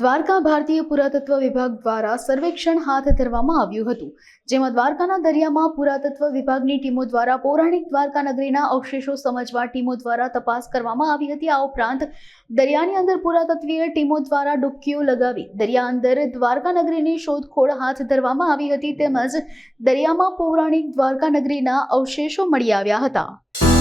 દ્વારકા ભારતીય પુરાતત્વ વિભાગ દ્વારા સર્વેક્ષણ હાથ ધરવામાં આવ્યું હતું, જેમાં દ્વારકાના દરિયામાં પુરાતત્વ વિભાગની ટીમો દ્વારા પૌરાણિક દ્વારકા નગરીના અવશેષો સમજવા ટીમો દ્વારા તપાસ કરવામાં આવી હતી। આ ઉપરાંત દરિયાની અંદર પુરાતત્વીય ટીમો દ્વારા ડૂબકીઓ લગાવી દરિયા અંદર દ્વારકા નગરીની શોધખોળ હાથ ધરવામાં આવી હતી, તેમજ દરિયામાં પૌરાણિક દ્વારકા નગરીના અવશેષો મળી આવ્યા હતા।